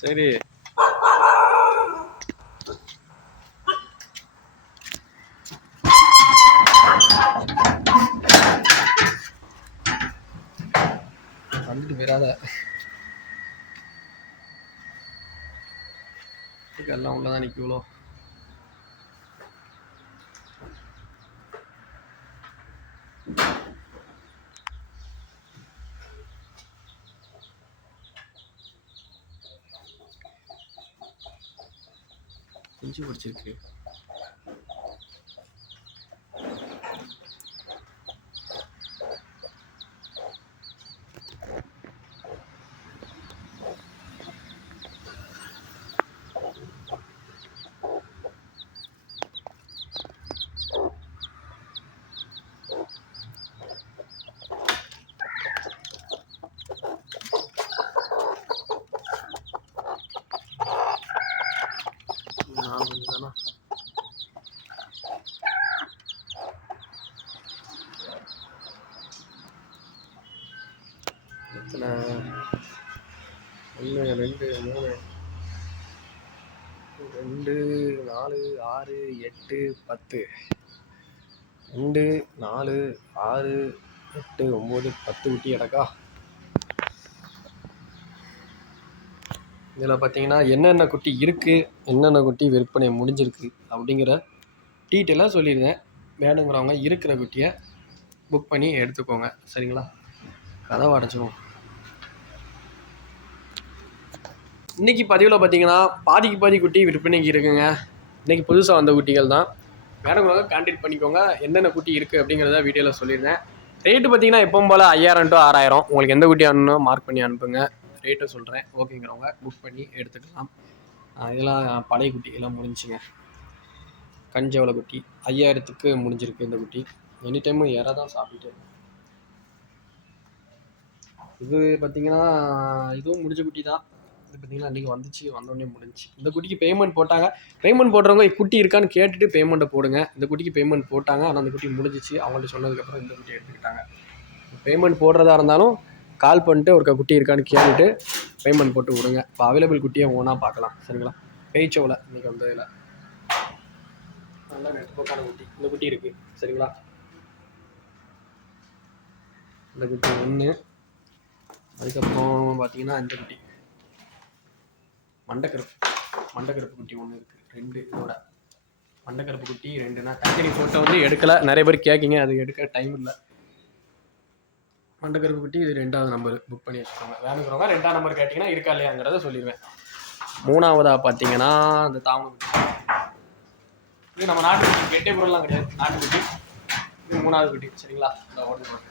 சரி. வந்துட்டு போயிடாத. எல்லாம் உள்ளதான் நிற்குவளோ குஞ்சு பிடிச்சிருக்கு எத்தனை ஒன்று ரெண்டு மூணு ரெண்டு நாலு ஆறு எட்டு பத்து. ரெண்டு நாலு ஆறு எட்டு ஒம்பது பத்து குட்டி அடக்கா. இதில் பார்த்தீங்கன்னா என்னென்ன குட்டி இருக்குது என்னென்ன குட்டி விற்பனை முடிஞ்சிருக்கு அப்படிங்கிற டீட்டெயிலாக சொல்லியிருந்தேன். வேணுங்கிறவங்க இருக்கிற குட்டியை புக் பண்ணி எடுத்துக்கோங்க. சரிங்களா? கதவை அடைச்சிரும் இன்றைக்கி பதிவில் பார்த்தீங்கன்னா பாதிக்கு பாதி குட்டி விற்பனைக்கு இருக்குங்க. இன்றைக்கி புதுசாக வந்த குட்டிகள் தான். வேணுங்கிறவங்க கான்டாக்ட் பண்ணிக்கோங்க. என்னென்ன குட்டி இருக்குது அப்படிங்கிறத வீடியோவில் சொல்லியிருந்தேன் ரேட்டு பார்த்தீங்கன்னா எப்பவும் போல் ஐயாயிரம் டு ஆறாயிரம். உங்களுக்கு எந்த குட்டி வேணும்னு மார்க் பண்ணி அனுப்புங்க. ரேட்டை சொல்கிறேன் ஓகேங்கிறவங்க புக் பண்ணி எடுத்துக்கலாம். இதெல்லாம் பழைய குட்டி எல்லாம் முடிஞ்சுங்க. கஞ்சவளை குட்டி. ஐயாயிரத்துக்கு முடிஞ்சிருக்கு இந்த குட்டி. எனி டைமும் இறை தான் சாப்பிட்டுட்டு இது பார்த்தீங்கன்னா இதுவும் முடிஞ்ச குட்டி தான். இது பார்த்தீங்கன்னா அன்றைக்கி வந்துச்சு வந்தோடனே முடிஞ்சு. இந்த குட்டிக்கு பேமெண்ட் போட்டாங்க. பேமெண்ட் போடுறவங்க குட்டி இருக்கான்னு கேட்டுட்டு பேமெண்ட்டை போடுங்க. இந்த குட்டிக்கு பேமெண்ட் போட்டாங்க. ஆனால் அந்த குட்டி முடிஞ்சிச்சு. அவங்கள்ட்ட சொன்னதுக்கப்புறம் இந்த குட்டி எடுத்துக்கிட்டாங்க. பேமெண்ட் போடுறதா இருந்தாலும் கால் பண்ணிட்டு ஒரு குட்டி இருக்கான்னு கேட்டுட்டு பேமெண்ட் போட்டு விடுங்க. இப்போ அவைலபிள் குட்டியை ஒன்றா பார்க்கலாம். சரிங்களா? பேச்சோவில் இன்றைக்கி வந்ததில் நல்லா நெட் போக்கான குட்டி. இந்த குட்டி இருக்குது சரிங்களா? இந்த குட்டி ஒன்று அதுக்கப்புறம் பார்த்தீங்கன்னா இந்த குட்டி. மண்டக்கருப்பு மண்டக்கருப்பு குட்டி ஒன்று இருக்குது ரெண்டு இதோட. மண்டக்கருப்பு குட்டி ரெண்டுனா தனித்தனி ஃபோட்டோ வந்து எடுக்கலை. நிறைய பேர் கேட்குங்க அது எடுக்க டைம் இல்லை. மண்டக்கருப்பு குட்டி இது ரெண்டாவது நம்பர் புக் பண்ணி வச்சுக்கோங்க. வேணுங்கிறவங்க ரெண்டாவது நம்பர் கேட்டிங்கன்னா இருக்கா இல்லையாங்கிறத சொல்லிடுவேன் மூணாவதாக பார்த்தீங்கன்னா அந்த தாமரை குட்டி. இது நம்ம நாட்டு குட்டி. கெட்டே பொருள்லாம் கிடையாது. நாட்டு குட்டி. இது மூணாவது குட்டி. சரிங்களா? இந்த ஓடுது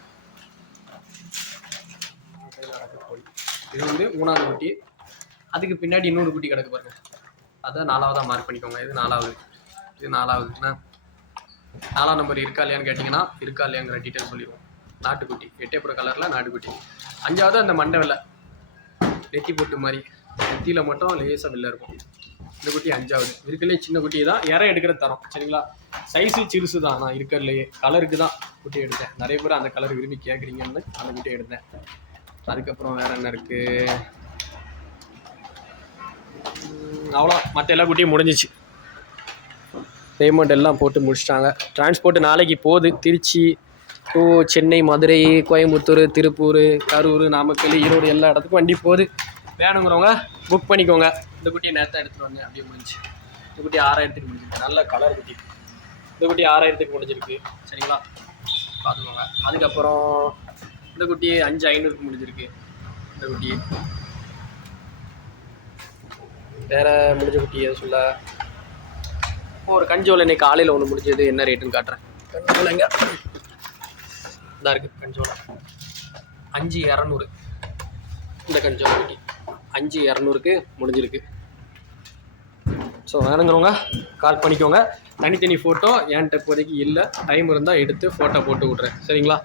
இது வந்து மூணாவது குட்டி. அதுக்கு பின்னாடி இன்னொரு குட்டி கிடக்கு பாருங்க. அதை நாலாவதாக மார்க் பண்ணிக்கோங்க. இது நாலாவது. இது நாலாவதுன்னா நாலாம் நம்பர் இருக்கா இல்லையான்னு கேட்டிங்கன்னா இருக்கா இல்லையாங்கிற டீட்டெயில் சொல்லிடுவோம். நாட்டுக்குட்டி. எட்டேப்புற கலரில் நாட்டுக்குட்டி. அஞ்சாவது அந்த மண்டை வெள்ளை. நெத்தி போட்டு மாதிரி. நெத்தியில் மட்டும் லேசாக வெளில இருக்கும். இந்த குட்டி அஞ்சாவது. இருக்கலே சின்ன குட்டி தான். இற எடுக்கிற தரம். சரிங்களா? சைஸு சிறுசு தான். நான் இருக்கிறதுலையே. கலருக்கு தான் குட்டி எடுத்தேன். நிறைய பேர் அந்த கலர் விரும்பி கேட்குறீங்கன்னு அந்த குட்டி எடுத்தேன். அதுக்கப்புறம் வேறு என்ன இருக்குது அவ்வளோ மற்ற எல்லா குட்டியும் முடிஞ்சிச்சு. பேமெண்ட் எல்லாம் போட்டு முடிச்சிட்டாங்க. டிரான்ஸ்போர்ட் நாளைக்கு போகுது. திருச்சி டூ சென்னை மதுரை கோயம்புத்தூர் திருப்பூர் கரூர் நாமக்கல் ஈரோடு எல்லா இடத்துக்கும் வண்டி போகுது. வேணுங்கிறவங்க புக் பண்ணிக்கோங்க. இந்த குட்டியை நேரத்தை எடுத்துகிட்டு வந்தேன். அப்படியே முடிஞ்சு இந்த குட்டி ஆறாயிரத்துக்கு முடிஞ்சிருக்கு. நல்ல கலர் குட்டி. இந்த குட்டி ஆறாயிரத்துக்கு முடிஞ்சிருக்கு. சரிங்களா? பார்த்துக்கோங்க. அதுக்கப்புறம் இந்த குட்டி அஞ்சு ஐநூறுக்கு முடிஞ்சிருக்கு. இந்த குட்டி. வேறு முடிஞ்ச குட்டி எதுவும் சொல்ல. ஒரு கஞ்சோலை இன்னைக்கு காலையில் ஒன்று முடிஞ்சது. என்ன ரேட்டுன்னு காட்டுறேன். கஞ்சோலைங்க இதாக இருக்குது கஞ்சோலை அஞ்சு இரநூறு. இந்த கஞ்சோலை குட்டி. அஞ்சு இரநூறுக்கு முடிஞ்சிருக்கு. ஸோ வேணுங்கிறவங்க கால் பண்ணிக்கோங்க. தனித்தனி ஃபோட்டோ என்கிட்ட இப்போதைக்கு இல்லை. டைம் இருந்தால் எடுத்து ஃபோட்டோ போட்டு விட்றேன் சரிங்களா?